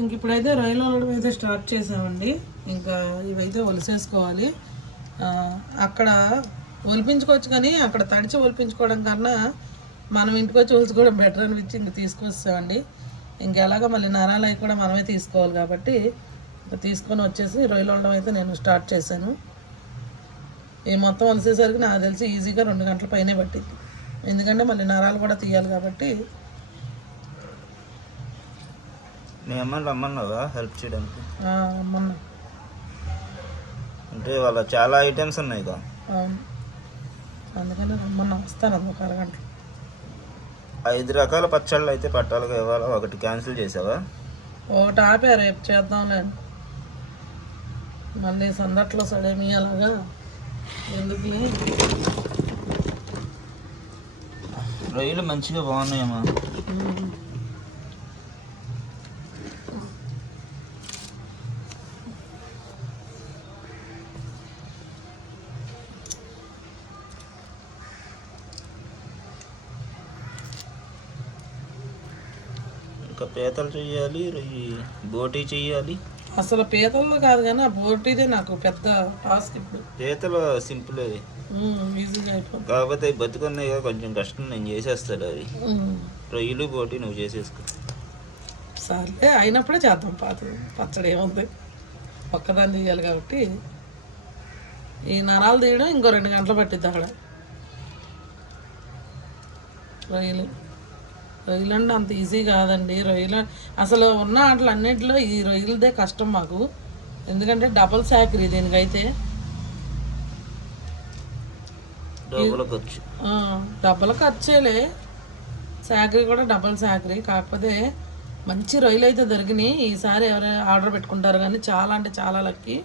ఇంక ఇప్పుడైతే రైలు వండడం అయితే స్టార్ట్ చేసామండి ఇంకా ఇవైతే ఒలిసేసుకోవాలి. అక్కడ ఒలిపించుకోవచ్చు కానీ అక్కడ తడిచి ఒలిపించుకోవడం కన్నా మనం ఇంటికి వచ్చి ఒలుచుకోవడం బెటర్ అనిపించి ఇంక తీసుకొస్తామండి. ఇంకెలాగ మళ్ళీ నరాలు అవి కూడా మనమే తీసుకోవాలి కాబట్టి తీసుకొని వచ్చేసి రొయ్యలు వండడం అయితే నేను స్టార్ట్ చేశాను. ఈ మొత్తం వలిసేసరికి నాకు తెలిసి ఈజీగా రెండు గంటల పైనే పట్టింది. ఎందుకంటే మళ్ళీ నరాలు కూడా తీయాలి కాబట్టి మీ అమ్మని రమ్మన్నావా హెల్ప్ చేయడానికి? ఆ, మొన్న అంటే వాళ్ళ చాలా ఐటమ్స్ ఉన్నాయి కదా అందుకని మొన్న వస్తాను ఒక అరగంట. ఐదు రకాల పచ్చళ్ళు అయితే పట్టాలిగా ఇవ్వాలా? ఒకటి క్యాన్సిల్ చేసావా? ఒకటి ఆపా రేపు చేద్దాంలే. మళ్ళీ సందట్లో సడేమి అలాగా? ఎందుకులే? రొయ్యలు మంచిగా బాగున్నాయమ్మా. పీతలు చెయ్యాలి రొయ్యి బోటీ చెయ్యాలి. అసలు పీతల్లో కాదు కానీ ఆ బోటిదే నాకు పెద్ద టాస్క్ ఇప్పుడు. పీతలు సింపుల్. ఈజీగా అయిపోతుంది కాకపోతే బతుకున్నాయి కదా కొంచెం కష్టం నేను చేసేస్తాను ఉమ్. రొయ్యలు బోటీ నువ్వు చేసేసుకో. సర్లే అయినప్పుడే చేద్దాం పాత పచ్చడి ఏముంది? ఒక్కదాన్ని చేయాలి కాబట్టి. ఈ నరాలు తీయడం ఇంకో రెండు గంటలు పట్టిద్ది అక్కడ. రొయ్యలు. రొయ్యలు అంటే అంత ఈజీ కాదండి. రొయ్యలు అసలు ఉన్న ఆటలు అన్నింటిలో ఈ రొయ్యలదే కష్టం మాకు. ఎందుకంటే డబల్ శాకరీ దీనికైతే. డబ్బుల డబ్బుల ఖర్చేలే. శాకరీ కూడా డబల్ శాకరీ కాకపోతే మంచి రొయ్యలు అయితే దొరికినాయి. ఈసారి ఎవరైనా ఆర్డర్ పెట్టుకుంటారు కానీ చాలా అంటే చాలా లక్కి.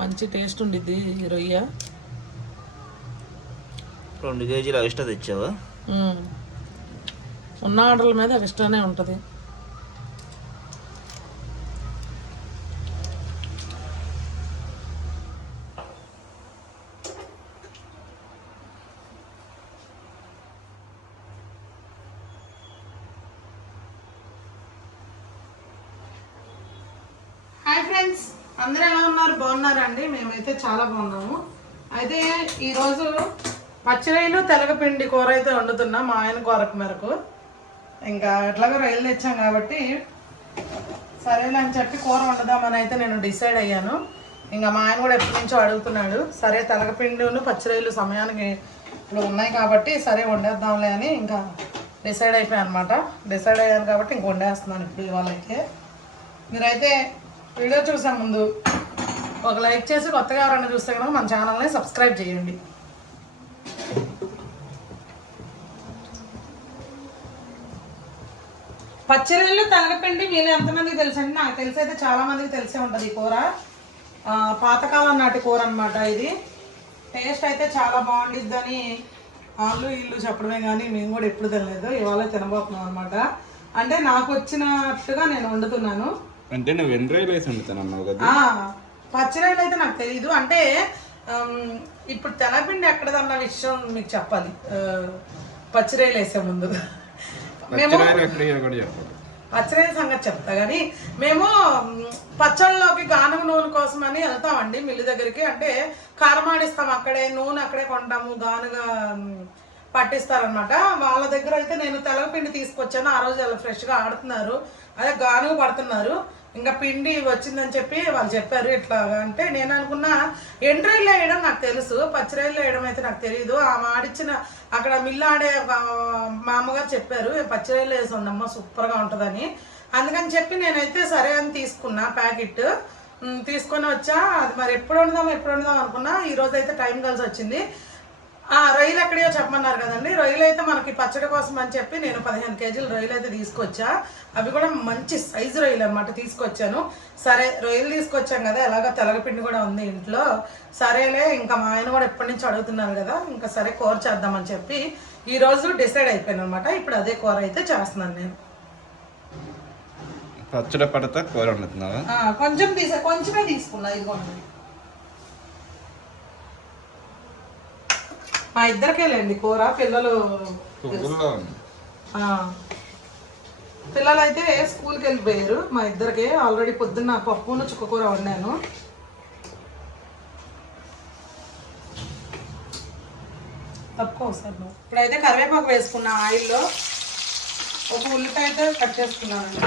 మంచి టేస్ట్ ఉండిద్ది ఈ రొయ్య. రెండు కేజీలు ఎక్స్ట్రా తెచ్చావా. ఉన్న ఆర్డర్ల మీద ఎక్స్ట్రానే ఉంటుంది. హాయ్ ఫ్రెండ్స్ అందరూ ఎలా ఉన్నారు? బాగున్నారండి? మేమైతే చాలా బాగున్నాము. అయితే ఈరోజు పచ్చిరైలు తెలగపిండి కూర అయితే వండుతున్నాం మా ఆయన కూరకు మేరకు. ఇంకా ఎట్లాగో రొయ్యలు తెచ్చాం కాబట్టి సరేలే అని చెప్పి కూర వండుదామని అయితే నేను డిసైడ్ అయ్యాను. ఇంకా మా ఆయన కూడా ఎప్పటి నుంచో అడుగుతున్నాడు సరే తెలగపిండిను పచ్చిరొయ్యలు సమయానికి ఇప్పుడు ఉన్నాయి కాబట్టి సరే వండేద్దాంలే అని ఇంకా డిసైడ్ అయిపోయాను అనమాట డిసైడ్ అయ్యాను కాబట్టి ఇంక వండేస్తున్నాను ఇప్పుడు వాళ్ళకి మీరైతే వీడియో చూసే ముందు ఒక లైక్ చేసి కొత్తగా ఎవరైనా చూస్తే కనుక మన ఛానల్ని సబ్స్క్రైబ్ చేయండి. పచ్చిరొయ్యలు తెలగపిండి మీరు ఎంతమందికి తెలుసండి? నాకు తెలిసి అయితే చాలా మందికి తెలిసే ఉంటుంది ఈ కూర. పాతకాలం నాటి కూర అనమాట ఇది. టేస్ట్ అయితే చాలా బాగుండిద్దని వాళ్ళు ఇల్లు చెప్పడమే కానీ మేము కూడా ఎప్పుడు తినలేదు. ఇవాళ తినబోతున్నాం అనమాట అంటే నాకు వచ్చినట్టుగా నేను వండుతున్నాను. అంటే నువ్వు ఎన్ని రోజులు వేసి వండుతాను కదా. పచ్చిరాయలు అయితే నాకు తెలియదు అంటే ఇప్పుడు తెలపిండి ఎక్కడదన్న విషయం మీకు చెప్పాలి. పచ్చిరాయలు వేసే ముందు. మేము పచ్చిరాయల సంగతి చెప్తా కానీ మేము పచ్చళ్ళలోకి గానుగ నూనె కోసం అని వెళ్తామండి మిల్లు దగ్గరికి. అంటే కారం ఆడిస్తాం అక్కడే నూనె అక్కడే కొంటాము గానుగ పట్టిస్తారనమాట వాళ్ళ దగ్గర అయితే నేను తెలగపిండి తీసుకొచ్చాను ఆ రోజు వాళ్ళు ఫ్రెష్గా ఆడుతున్నారు. అదే గానుగ పడుతున్నారు. ఇంకా పిండి వచ్చిందని చెప్పి వాళ్ళు చెప్పారు ఇట్లా అంటే నేను అనుకున్నా ఎండ్రాయిల్లో వేయడం నాకు తెలుసు పచ్చిరాయిల్లో వేయడం అయితే నాకు తెలియదు ఆ ఆడిచ్చిన అక్కడ మిల్లాడే ఆడే మా అమ్మగారు చెప్పారు పచ్చిరాయిల్లో వేసి ఉండమ్మ సూపర్గా ఉంటుందని. అందుకని చెప్పి నేనైతే సరే అని తీసుకున్నా ప్యాకెట్. తీసుకొని వచ్చా అది మరి ఎప్పుడు వండుదాం ఎప్పుడు వండుదాం అనుకున్నా ఈరోజు అయితే టైం కలిసి వచ్చింది. రొయ్యలు ఎక్కడియో చెప్పమన్నారు కదండి. రొయ్యలు అయితే మనకి పచ్చడి కోసం అని చెప్పి నేను పదిహేను కేజీలు రొయ్యలు అయితే తీసుకొచ్చా. అవి కూడా మంచి సైజు రొయ్యలు అనమాట తీసుకొచ్చాను. సరే రొయ్యలు తీసుకొచ్చాం కదా ఎలాగో తెలగపిండి కూడా ఉంది ఇంట్లో. సరేలే ఇంకా మా ఆయన కూడా ఎప్పటి నుంచి అడుగుతున్నారు కదా ఇంకా సరే కూర చేద్దామని చెప్పి ఈ రోజు డిసైడ్ అయిపోయాను అనమాట ఇప్పుడు అదే కూర అయితే చేస్తున్నాను నేను. పచ్చడి పడతా కూర కొంచెం తీసా కొంచెమే తీసుకున్నా ఇదిగోండి. మా ఇద్దరికే లేండి కూర పిల్లలు పిల్లలు అయితే స్కూల్కి వెళ్ళిపోయారు. మా ఇద్దరికి ఆల్రెడీ పొద్దున్న పప్పును చుక్కకూర వండాను. తక్కువ సార్ ఇప్పుడైతే కరివేపాకు వేసుకున్నా ఆయిల్లో. ఒక ఉల్లిపాయ అయితే కట్ చేసుకున్నాను.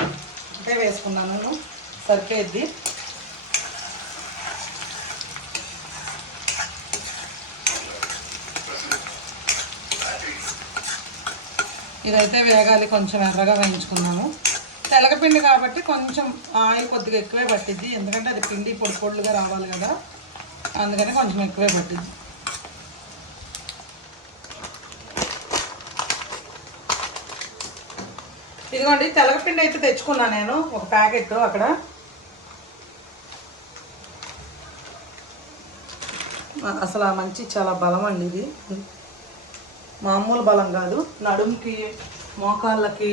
అంటే వేసుకున్నాను. సరిపోయిద్ది. ఇదైతే వేగాలి కొంచెం ఎర్రగా వేయించుకున్నాము. తెలగపిండి కాబట్టి కొంచెం ఆయిల్ కొద్దిగా ఎక్కువే పట్టిద్ది. ఎందుకంటే అది పిండి పొడి పొడులుగా రావాలి కదా. అందుకని కొంచెం ఎక్కువే పట్టిద్ది. ఇదిగోండి తెలగపిండి అయితే తెచ్చుకున్నాను నేను ఒక ప్యాకెట్ అక్కడ. అసలు ఆ మంచి చాలా బలం అండి ఇది. మామూలు బలం కాదు. నడుముకి మోకాళ్ళకి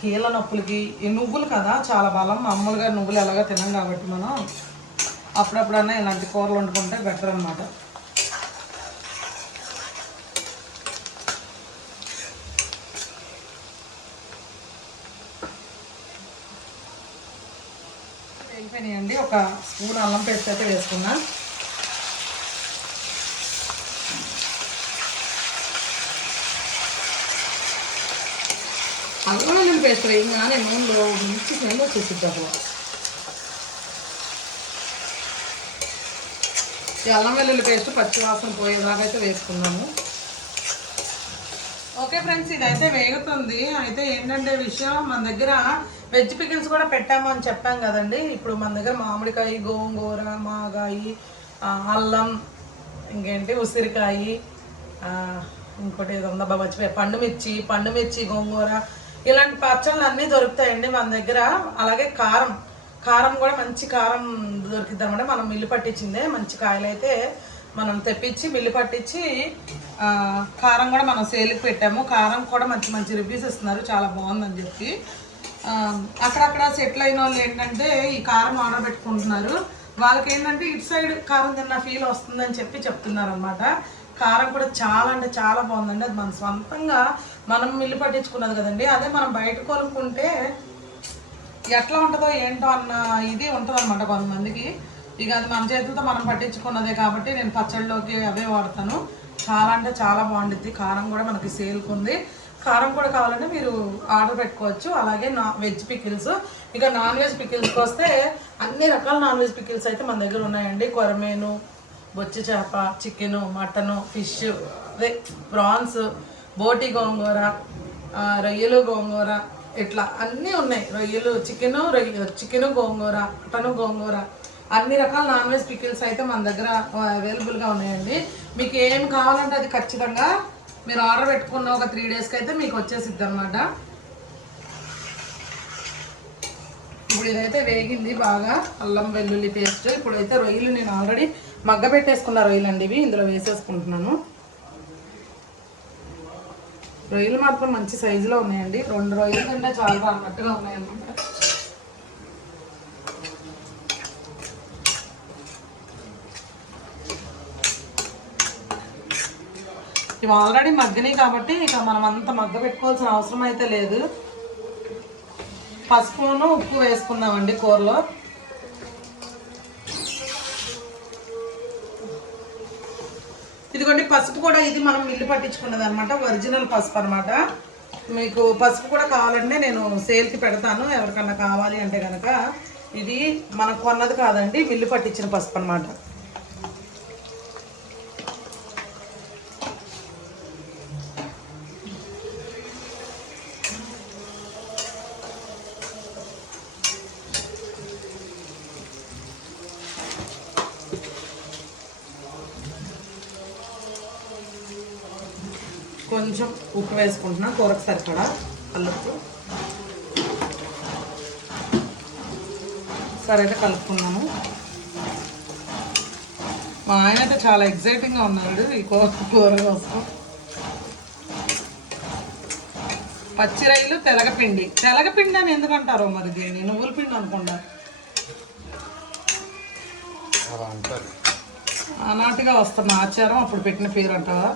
కీళ్ళ నొప్పులకి ఈ నువ్వులు కదా చాలా బలం. మామూలుగా నువ్వులు ఎలాగ తినం కాబట్టి మనం అప్పుడప్పుడన్నా ఇలాంటి కూరలు వండుకుంటే బెటర్ అనమాట వెళ్ళిపోయినాయండి ఒక స్పూన్ అల్లం పేస్ట్ అయితే వేసుకున్నాను అల్లం వెల్లుల్లి పేస్ట్ వేయగానే నూనెలో మంచి స్మెల్ వచ్చేసిద్ది ఈ అల్లం వెల్లుల్లి పేస్ట్ పచ్చి వాసన పోయేలాగా అయితే వేసుకున్నాము. ఓకే ఫ్రెండ్స్ ఇదైతే వేగుతుంది. అయితే ఏంటంటే విషయం మన దగ్గర వెజ్ పికిల్స్ కూడా పెట్టాము అని చెప్పాం కదండి. ఇప్పుడు మన దగ్గర మామిడికాయ గోంగూర మాగాయి అల్లం ఇంకేంటి ఉసిరికాయ ఇంకోటి ఏదో ఉందా బాబా మర్చిపోయా పండు మిర్చి గోంగూర ఇలాంటి పచ్చళ్ళు అన్నీ దొరుకుతాయండి మన దగ్గర. అలాగే కారం. కారం కూడా మంచి కారం దొరికిద్ది అనమాట మనం మిల్లు పట్టించిందే మంచి కాయలు అయితే మనం తెప్పించి మిల్లు పట్టించి కారం కూడా మనం సేల్కి పెట్టాము. కారం కూడా మంచి మంచి రివ్యూస్ ఇస్తున్నారు. చాలా బాగుందని చెప్పి. అక్కడక్కడ సెటిల్ అయిన వాళ్ళు ఏంటంటే ఈ కారం ఆర్డర్ పెట్టుకుంటున్నారు. వాళ్ళకి ఏంటంటే ఇటు సైడ్ కారం తిన్న ఫీల్ వస్తుందని చెప్పి చెప్తున్నారు అనమాట కారం కూడా చాలా అంటే చాలా బాగుందండి. అది మన సొంతంగా మనం మిల్లు పట్టించుకున్నది కదండి. అదే మనం బయట కొనుక్కుంటే ఎట్లా ఉంటుందో ఏంటో అన్న ఇది ఉంటుంది అనమాట కొంతమందికి. ఇక అది మన చేతులతో మనం పట్టించుకున్నదే కాబట్టి నేను పచ్చళ్ళలోకి అవే వాడతాను. చాలా అంటే చాలా బాగుంటుంది కారం కూడా మనకి సేల్కి ఉంది కారం కూడా కావాలంటే మీరు ఆర్డర్ పెట్టుకోవచ్చు. అలాగే నా వెజ్ పికిల్స్. ఇక నాన్ వెజ్ పికిల్స్కి వస్తే అన్ని రకాల నాన్ వెజ్ పికిల్స్ అయితే మన దగ్గర ఉన్నాయండి. కొరమేను బొచ్చి చేప చికెను మటను ఫిష్ అదే ప్రాన్స్ బోటి గోంగూర రొయ్యలు గోంగూర ఇట్లా అన్నీ ఉన్నాయి. రొయ్యలు చికెను రొయ్య చికెను గోంగూర మటను గోంగూర. అన్ని రకాల నాన్ వెజ్ పికిల్స్ అయితే మన దగ్గర అవైలబుల్గా ఉన్నాయండి. మీకు ఏం కావాలంటే అది ఖచ్చితంగా మీరు ఆర్డర్ పెట్టుకున్న ఒక త్రీ డేస్కి అయితే మీకు వచ్చేసిద్ది అనమాట ఇప్పుడు ఇదైతే వేగింది బాగా అల్లం వెల్లుల్లి పేస్ట్. ఇప్పుడైతే రొయ్యలు నేను ఆల్రెడీ మగ్గ పెట్టేసుకున్న రొయ్యలు అండి ఇవి ఇందులో వేసేసుకుంటున్నాను. రొయ్యలు మాత్రం మంచి సైజులో ఉన్నాయండి. రెండు రొయ్యలు కంటే చాలా అన్నట్టుగా ఉన్నాయన్నమాట. ఇవి ఆల్రెడీ మగ్గినాయి కాబట్టి ఇక మనం అంత మగ్గ పెట్టుకోవాల్సిన అవసరం అయితే లేదు. పసుపును ఉప్పు వేసుకుందామండి కూరలో. కూడా ఇది మనం మిల్లు పట్టించుకున్నది అనమాట ఒరిజినల్ పసుపు అనమాట మీకు పసుపు కూడా కావాలంటే నేను సేల్కి పెడతాను ఎవరికన్నా కావాలి అంటే కనుక ఇది మనకు కొన్నది కాదండి మిల్లు పట్టించిన పసుపు అనమాట కొంచెం ఉప్పు వేసుకుంటున్నా కూరకు సరిపడా కలుపు సరే అయితే కలుపుకున్నాము మా ఆయన అయితే చాలా ఎగ్జైటింగ్గా ఉన్నాడు ఈ కూర కూర కోసం. పచ్చిరొయ్యలు తెలగపిండి. తెలగపిండి అని ఎందుకంటారో మరి దీన్ని? నువ్వుల పిండి అనుకుంటా. అంటారు. ఆనాటిగా వస్తున్న ఆచారం అప్పుడు పెట్టిన పేరు అంటావా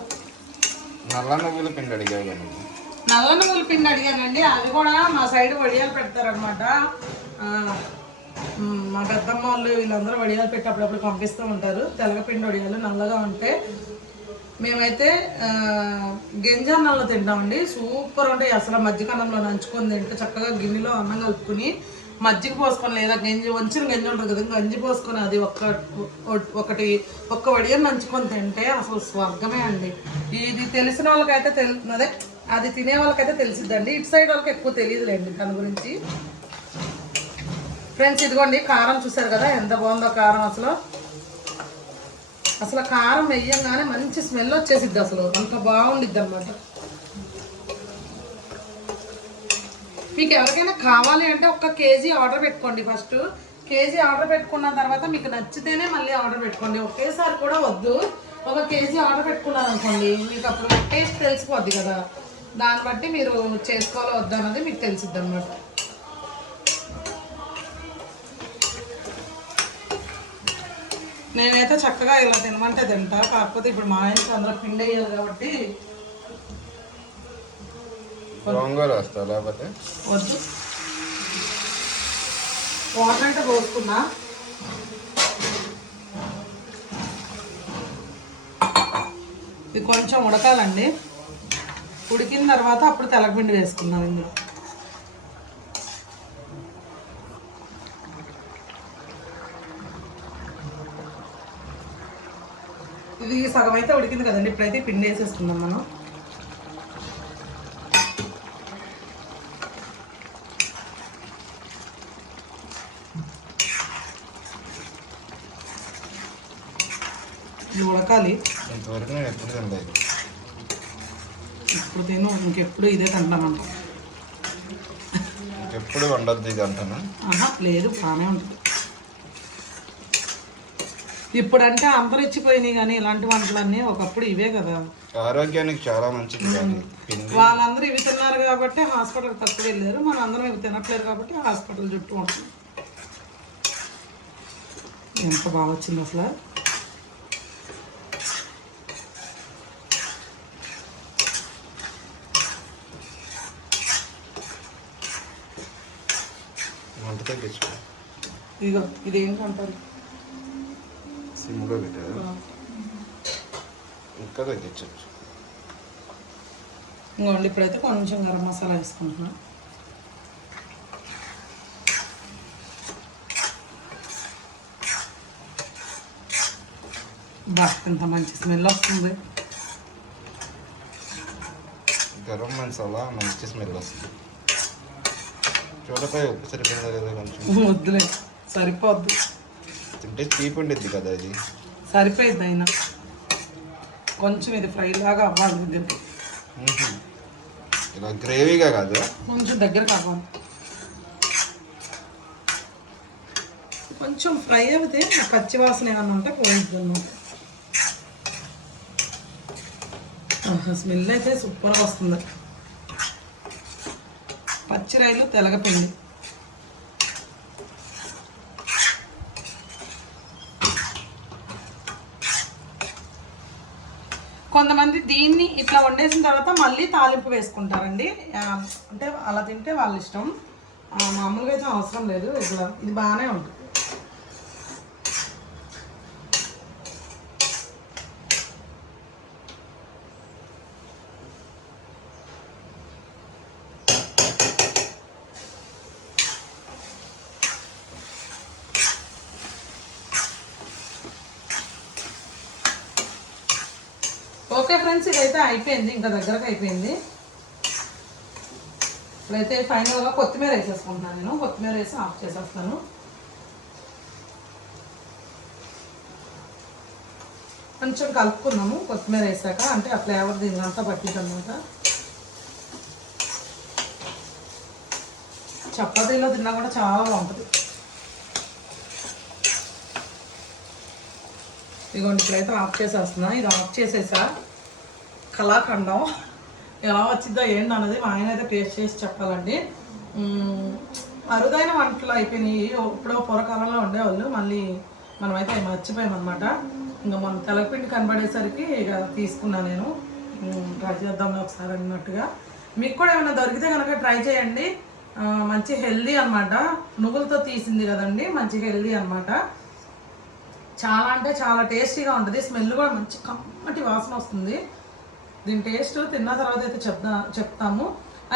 నల్ల నువ్వుల పిండి అడిగా నల్ల నువ్వుల పిండి అడిగానండి. అది కూడా మా సైడ్ వడియాలు పెడతారనమాట మా పెద్దమ్మ వాళ్ళు వీళ్ళందరూ వడియాలు పెట్టి అప్పుడప్పుడు పంపిస్తూ ఉంటారు. తెలగపిండి వడియాలు నల్లగా ఉంటే. మేమైతే ఆ, తింటామండి. సూపర్ ఉంటాయి. అసలు మధ్యకాలంలో నంచుకొని తింటే చక్కగా గిన్నెలో అన్నం కలుపుకుని మజ్జిగ పోసుకొని లేదా గంజి వంచిన గంజి ఉంటుంది కదా గంజి పోసుకొని అది ఒక్క ఒకటి ఒక్క వడియం నంచుకొని తింటే అసలు స్వర్గమే అండి. ఇది తెలిసిన వాళ్ళకైతే తెలి అదే అది తినే వాళ్ళకైతే తెలిసిద్దండి. ఇటు సైడ్ వాళ్ళకి ఎక్కువ తెలియదులేండి దాని గురించి. ఫ్రెండ్స్ ఇదిగోండి కారం చూసారు కదా ఎంత బాగుందో కారం అసలు. అసలు కారం వేయంగానే మంచి స్మెల్ వచ్చేసిద్ది అసలు. అంత బాగుండిద్ది అనమాట మీకు ఎవరికైనా కావాలి అంటే ఒక కేజీ ఆర్డర్ పెట్టుకోండి ఫస్ట్ కేజీ ఆర్డర్ పెట్టుకున్న తర్వాత మీకు నచ్చితేనే మళ్ళీ ఆర్డర్ పెట్టుకోండి. ఒకేసారి కూడా వద్దు. ఒక కేజీ ఆర్డర్ పెట్టుకున్నారు అనుకోండి మీకు అప్పుడు టేస్ట్ తెలిసిపోద్ది కదా. దాన్ని బట్టి మీరు చేసుకోవాలో వద్దు అన్నది మీకు తెలిసిద్ది అనమాట నేనైతే చక్కగా ఇలా తినమంటే తింటా. కాకపోతే ఇప్పుడు మా ఇంట్లో అందరూ పిండి అయ్యారు కాబట్టి గోంగూర వస్తా లేకపోతే? వద్దు. వాటర్ అయితే పోసుకున్నా. ఇది కొంచెం ఉడకాలండి. ఉడికిన తర్వాత అప్పుడు తెలగపిండి వేసుకున్నాం ఇందులో. ఇది సగం అయితే ఉడికింది కదండి ఇప్పుడైతే పిండి వేసేసుకుందాం మనం ఇది ఉడకాలి ఇంతవరకు నేను ఎప్పుడు తినలేదు. ఇప్పుడు తిను ఇంకెప్పుడు ఇదే తింటామంట ఎప్పుడు వండొద్దు ఇది అంటాను? లేదు బాగానే ఉంటుంది. ఇప్పుడంటే అంతరిచ్చిపోయినాయి కానీ ఇలాంటి వంటలన్నీ ఒకప్పుడు ఇవే కదా. ఆరోగ్యానికి చాలా మంచిది కానీ వాళ్ళందరూ ఇవి తిన్నారు కాబట్టి హాస్పిటల్కి తక్కువ వెళ్ళారు. మన అందరం ఇవి తినట్లేదు కాబట్టి హాస్పిటల్ చుట్టూ ఉంటుంది. ఎంత బాగా వచ్చింది అసలు? ఇదిగో ఇది ఏంటంటారు సిమ్లో పెట్టారు? ఇంకా తగ్గించవచ్చు ఇంకోండి ఇప్పుడైతే కొంచెం గరం మసాలా వేసుకుంటున్నా. బా ఎంత మంచి స్మెల్ వస్తుంది. గరం మసాలా మంచి స్మెల్ వస్తుంది. చూడపై ఉప్పు సరిపోయిందా లేదా కొంచెం? వద్దులే. సరిపోద్దు. తింటే తీపి ఉండిద్ది కదా అది. సరిపోయిద్ది అయినా. కొంచెం ఇది ఫ్రై లాగా అవ్వాలి దగ్గరికి. ఇలా గ్రేవీగా కాదు. కొంచెం దగ్గర కావాలి కొంచెం ఫ్రై అయితే పచ్చి వాసన ఏమన్నా ఉంటే పోయిద్ది అన్నమాట. స్మెల్ అయితే సూపర్గా వస్తుంది. పచ్చి రైలు తెలగపిండి. కొంతమంది దీన్ని ఇట్లా వండేసిన తర్వాత మళ్ళీ తాలింపు వేసుకుంటారండి. అంటే అలా తింటే వాళ్ళ ఇష్టం. మామూలుగా అయితే అవసరం లేదు. ఇట్లా ఇది బాగానే ఉంటుంది ఓకే ఫ్రెండ్స్ ఇదైతే అయిపోయింది ఇంకా దగ్గరకు అయిపోయింది. ఇప్పుడైతే ఫైనల్గా కొత్తిమీర వేసేసుకుంటున్నాను నేను. కొత్తిమీర వేసి ఆఫ్ చేసేస్తాను. కొంచెం కలుపుకున్నాము. కొత్తిమీర వేసాక అంటే ఆ ఫ్లేవర్ దీనికంతా పట్టింది అనమాట చపాతీలో తిన్నా కూడా చాలా బాగుంటుంది. ఇదిగోండి ఇప్పుడైతే ఆఫ్ చేసేస్తున్నా. ఇది ఆఫ్ చేసేసా. కళాఖండం. ఎలా వచ్చిందో ఏంటి అన్నది మా ఆయన అయితే టేస్ట్ చేసి చెప్పాలండి. అరుదైన వంటలు అయిపోయినాయి. ఇప్పుడో పూర్వకాలంలో ఉండేవాళ్ళు. మళ్ళీ మనమైతే అవి మర్చిపోయామన్నమాట. ఇంకా మన తెలగపిండి కనబడేసరికి ఇక తీసుకున్నా నేను. ట్రై చేద్దాం ఒకసారి అన్నట్టుగా. మీకు కూడా ఏమైనా దొరికితే కనుక ట్రై చేయండి. మంచి హెల్దీ అనమాట నువ్వులతో తీసింది కదండి మంచి హెల్దీ అన్నమాట. చాలా అంటే చాలా టేస్టీగా ఉంటుంది. స్మెల్ కూడా మంచి కమ్మటి వాసన వస్తుంది. దీని టేస్ట్ తిన్న తర్వాత అయితే చెప్దా చెప్తాము.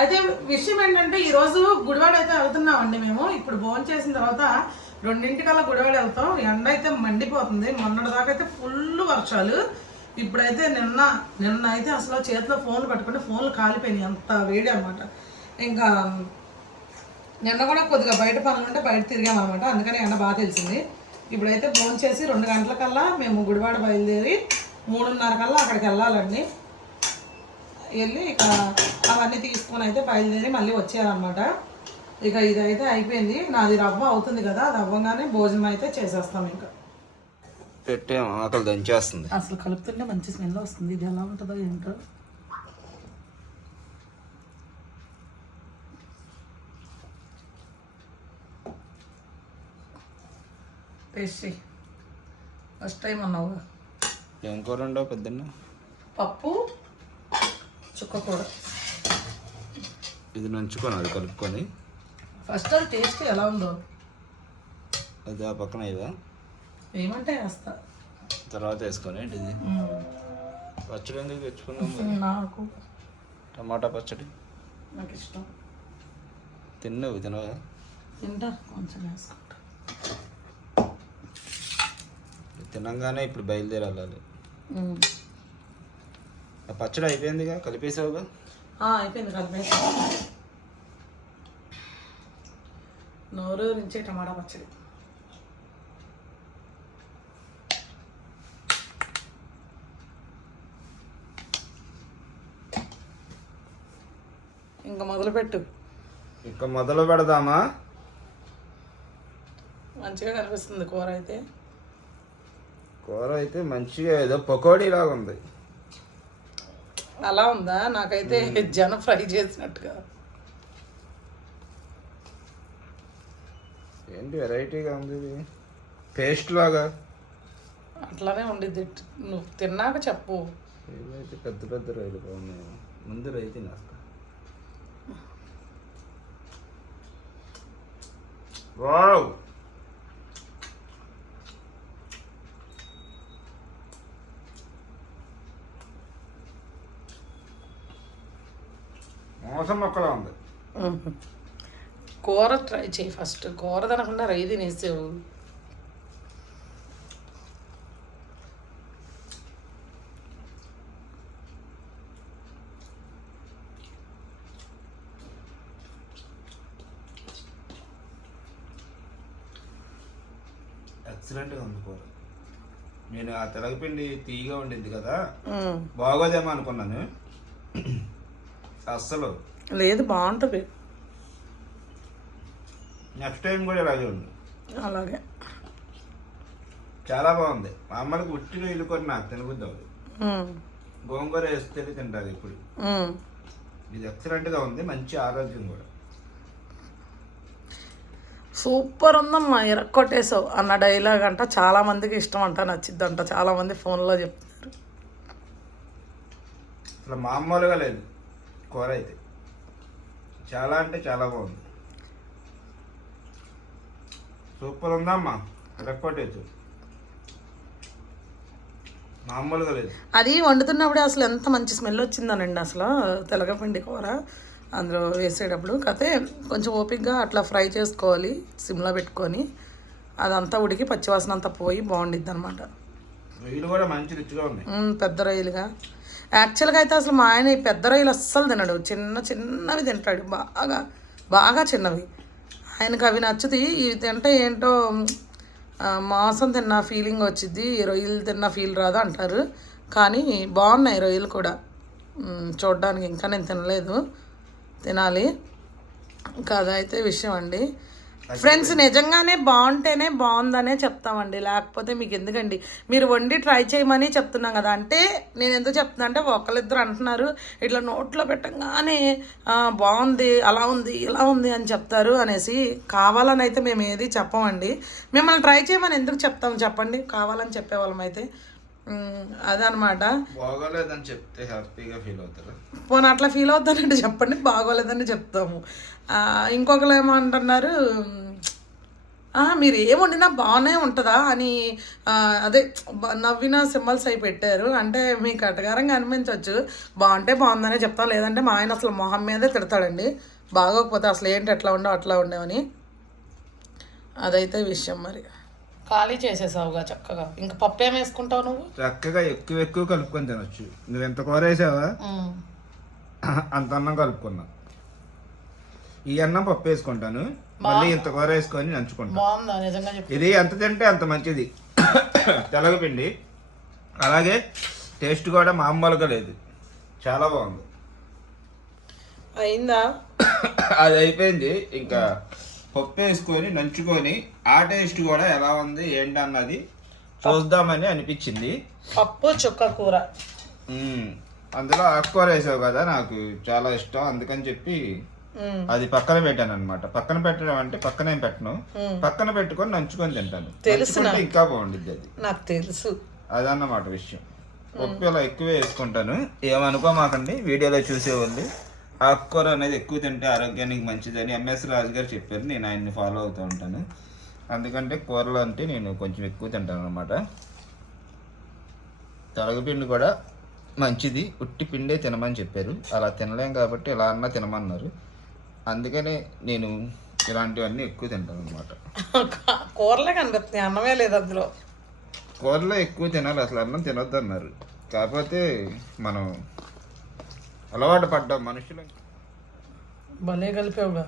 అయితే విషయం ఏంటంటే ఈరోజు గుడివాడ అయితే వెళ్తున్నామండి మేము. ఇప్పుడు భోజనం చేసిన తర్వాత రెండింటికల్లా గుడివాడ వెళ్తాం. ఎండ అయితే మండిపోతుంది. మొన్నటి దాకా అయితే ఫుల్ వర్షాలు. ఇప్పుడైతే నిన్న నిన్న అయితే అసలు చేతిలో ఫోన్లు పట్టుకుంటే ఫోన్లు కాలిపోయినాయి. అంత వేడి అనమాట ఇంకా నిన్న కూడా కొద్దిగా బయట పనులు ఉంటే బయట తిరిగామన్నమాట అందుకని ఎండ బాగా తెలిసింది. ఇప్పుడైతే ఫోన్ చేసి రెండు గంటల కల్లా మేము గుడివాడ బయలుదేరి మూడున్నర కల్లా అక్కడికి వెళ్ళాలండి. వెళ్ళి ఇక అవన్నీ తీసుకొని అయితే బయలుదేరి మళ్ళీ వచ్చేయాలన్నమాట. ఇక ఇదైతే అయిపోయింది. నాది రవ్వ అవుతుంది కదా అది అవ్వగానే భోజనం అయితే చేసేస్తాం ఇంకా. పెట్టాము ఆకలి దంచేస్తుంది. అసలు కలుపుతుంటే మంచి స్మెల్ వస్తుంది. ఇది ఎలా ఉంటుందో ఏంటో. చెయ్యి ఫస్ట్ టైం అన్నావు ఏం కూర ఉండవు పొద్దున్న? పప్పు చుక్క కూర ఇది నంచుకొని అది కలుపుకొని. ఫస్ట్ అది టేస్ట్ ఎలా ఉందో. అది ఆ పక్కన ఇవా ఏమంటే వేస్తా. తర్వాత వేసుకొని ఏంటి ఇది మ్మ్. పచ్చడి ఎందుకు తెచ్చుకున్నాం నాకు. టమాటా పచ్చడి. నాకు ఇష్టం. తిన్నావు తినవా? తింటా కొంచెం వేసుకుంటా. తినంగానే ఇప్పుడు బయలుదేరి వెళ్ళాలి మ్మ్. ఆ పచ్చడి అయిపోయిందిగా కలిపేసావుగా అయిపోయింది కలిపేసి నోరు నుంచి టమాటా పచ్చడి. ఇంకా మొదలుపెట్టు. ఇక మొదలు పెడదామా? మంచిగా కనిపిస్తుంది కూర అయితే. కూర అయితే మంచిగా ఏదో పకోడీ లాగా ఉంది అలా ఉందా? నాకైతే జన ఫ్రై చేసినట్టుగా. ఏంటి వెరైటీగా ఉంది ఇది? పేస్ట్ లాగా? అట్లానే ఉండిద్ది. నువ్వు తిన్నాక చెప్పు. ఏవైతే పెద్ద పెద్ద రైలు బాగున్నాయి ముందు రైలు తినేస్తా వావ్! మోసం మొక్కలా ఉంది. కూర ట్రై చేయి ఫస్ట్. కూర తినకుండా రై తినేసావు. ఎక్సలెంట్గా ఉంది కూర. నేను ఆ తెలగపిండి తీయగా ఉండింది కదా. బాగోదేమో అనుకున్నాను. అస్సలు. లేదు బాగుంటుంది. నెక్స్ట్ టైం కూడా ఇలాగే ఉంది. అలాగే. చాలా బాగుంది. మా అమ్మకి ఉట్టిగా ఇల్లు కూడా నాకు తినబుద్ది అవ్వదు ఉమ్. గోంగూర వేస్తేనే తింటారు ఇప్పుడు. ఇది ఎక్సలెంట్గా ఉంది మంచి ఆరోగ్యం కూడా. సూపర్ ఉందమ్మా ఎరక్కొట్టేసావు అన్న డైలాగ్ అంట. చాలా మందికి ఇష్టం అంట నచ్చిద్ది అంట చాలా మంది ఫోన్లో చెప్తున్నారు. అసలు మామూలుగా లేదు. కూర అయితే చాలా అంటే చాలా బాగుంది. సూపర్ ఉందమ్మా రెక్కొట్టేచ్చు మామూలుగా లేదు. అది వండుతున్నప్పుడే అసలు ఎంత మంచి స్మెల్ వచ్చిందనండి అసలు తెలగపిండి కూర. అందులో వేసేటప్పుడు కాకపోతే కొంచెం ఓపిక్గా అట్లా ఫ్రై చేసుకోవాలి సిమ్లో పెట్టుకొని. అదంతా ఉడికి పచ్చివాసన అంతా పోయి బాగుండిద్ది అనమాట వీళ్ళు కూడా మంచి రుచిగా ఉన్నాయి. పెద్ద రొయ్యలుగా. యాక్చువల్గా అయితే అసలు మా ఆయన ఈ పెద్ద రొయ్యలు అస్సలు తినడు. చిన్న చిన్నవి తింటాడు. బాగా బాగా చిన్నవి. ఆయనకు అవి నచ్చుతాయి ఇవి తింటే ఏంటో మాంసం తిన్న ఫీలింగ్ వచ్చింది రొయ్యలు తిన్న ఫీల్ రాదు అంటారు. కానీ బాగున్నాయి రొయ్యలు కూడా. చూడడానికి చూడ్డానికి ఇంకా నేను తినలేదు. తినాలి. ఇంకా అదైతే విషయం అండి. ఫ్రెండ్స్ నిజంగానే బాగుంటేనే బాగుందనే చెప్తామండి. లేకపోతే మీకు ఎందుకండి మీరు వండి ట్రై చేయమని చెప్తున్నాం కదా. అంటే నేను ఎందుకు చెప్తున్నా అంటే ఒకళ్ళిద్దరు అంటున్నారు ఇట్లా నోట్లో పెట్టంగానే బాగుంది అలా ఉంది ఇలా ఉంది అని చెప్తారు అనేసి కావాలని అయితే మేము ఏది చెప్పమండి. మిమ్మల్ని ట్రై చేయమని ఎందుకు చెప్తాం చెప్పండి? కావాలని చెప్పేవాళ్ళం అయితే. అదనమాట బాగోలేదని చెప్తే హ్యాపీగా ఫీల్ అవుతారు? పోనీ అట్లా ఫీల్ అవుతానంటే చెప్పండి బాగోలేదని చెప్తాము. ఇంకొకరు ఏమంటున్నారు "ఆ, మీరు ఏం వండినా బాగానే ఉంటుందా అని అదే నవ్విన సింబల్స్ అయి పెట్టారు. అంటే మీకు అటగారంగా అనిపించవచ్చు బాగుంటే బాగుందనే చెప్తాం లేదంటే మా ఆయన అసలు మొహం మీదే తిడతాడండి. బాగోకపోతే అసలు ఏంటి ఎట్లా ఉండవు అట్లా ఉండేవని అదైతే విషయం మరి. ఖాళీ చేసేసావుగా చక్కగా. ఇంకా పప్పు ఏం వేసుకుంటావు నువ్వు? చక్కగా ఎక్కువ ఎక్కువ కలుపుకొని తినొచ్చు. నువ్వు ఎంత కూర వేసావా. అంత అన్నం కలుపుకున్నా. ఈ అన్నం పప్పు వేసుకుంటాను. మళ్ళీ ఇంత కూర వేసుకొని నంచుకుంటాను బాగుందా? నిజంగా చెప్పు. ఇది ఎంత తింటే అంత మంచిది. తెలగపిండి. అలాగే టేస్ట్ కూడా మామూలుగా లేదు. చాలా బాగుంది. అయిందా? అది అయిపోయింది. ఇంకా పప్పు వేసుకొని నంచుకొని ఆ టేస్ట్ కూడా ఎలా ఉంది ఏంటన్నది చూద్దామని అనిపించింది. పప్పు చుక్క కూర. అందులో ఆకుకూర వేసావు కదా నాకు చాలా ఇష్టం అందుకని చెప్పి ఉమ్. అది పక్కన పెట్టాను అనమాట పక్కన పెట్టడం అంటే పక్కన ఏం పెట్టను. పక్కన పెట్టుకొని నంచుకొని తింటాను. తెలుసు నంచుకుంటే ఇంకా బాగుండిద్ది అది. నాకు తెలుసు. అదన్నమాట విషయం. ఉప్పు ఇలా ఎక్కువ వేసుకుంటాను. ఏమనుకోమాకండి వీడియోలో చూసేవాళ్ళు. ఆకుకూర అనేది ఎక్కువ తింటే ఆరోగ్యానికి మంచిదని ఎంఎస్ రాజు గారు చెప్పారు. నేను ఆయన్ని ఫాలో అవుతూ ఉంటాను. అందుకంటే కూరలు అంటే నేను కొంచెం ఎక్కువ తింటాను అనమాట తొలగపిండి కూడా మంచిది. ఉట్టి పిండే తినమని చెప్పారు. అలా తినలేం కాబట్టి ఇలా అన్నా తినమన్నారు. అందుకనే నేను ఇలాంటివన్నీ ఎక్కువ తింటాను అనమాట కూరలే కనిపిస్తుంది అన్నమే లేదు అందులో. కూరలో ఎక్కువ తినాలి. అసలు అన్నం తినొద్దు అన్నారు కాకపోతే మనం అలవాటు పడ్డాం మనుషులు. భలే కలిపావుగా.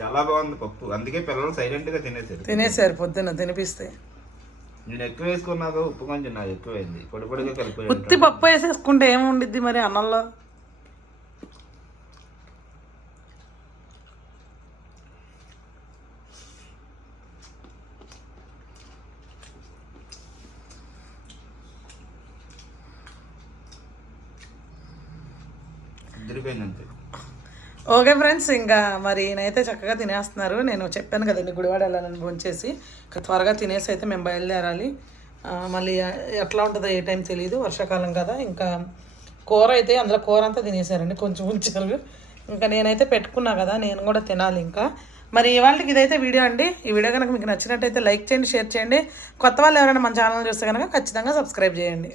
చాలా బాగుంది పప్పు. అందుకే పిల్లలు సైలెంట్గా తినేసారు తినేసారు పొద్దున్న తినిపిస్తే. నేను ఎక్కువ వేసుకున్నాక ఉప్పు కొంచెం నాకు ఎక్కువైంది. పొడి పొడిగా కలిపి ఉత్తి పప్పు వేసేసుకుంటే ఏముండిద్ది మరి అన్నంలో? ఉదిరిపోయింది అంతే ఓకే ఫ్రెండ్స్ ఇంకా మరి నేనైతే చక్కగా తినేస్తున్నారు. నేను చెప్పాను కదండి గుడివాడ వెళ్ళాలని భోంచేసి త్వరగా తినేసి అయితే మేము బయలుదేరాలి. మళ్ళీ ఎట్లా ఉంటుందో ఏ టైం తెలియదు వర్షాకాలం కదా. ఇంకా కూర అయితే అందులో కూర అంతా తినేసారండి కొంచెం ఉంచారు. ఇంకా నేనైతే పెట్టుకున్నా కదా నేను కూడా తినాలి ఇంకా. మరి ఇవాళకి ఇదైతే వీడియో అండి. ఈ వీడియో కనుక మీకు నచ్చినట్టయితే లైక్ చేయండి షేర్ చేయండి. కొత్త వాళ్ళు ఎవరైనా మన ఛానల్ చూస్తే కనుక ఖచ్చితంగా సబ్స్క్రైబ్ చేయండి.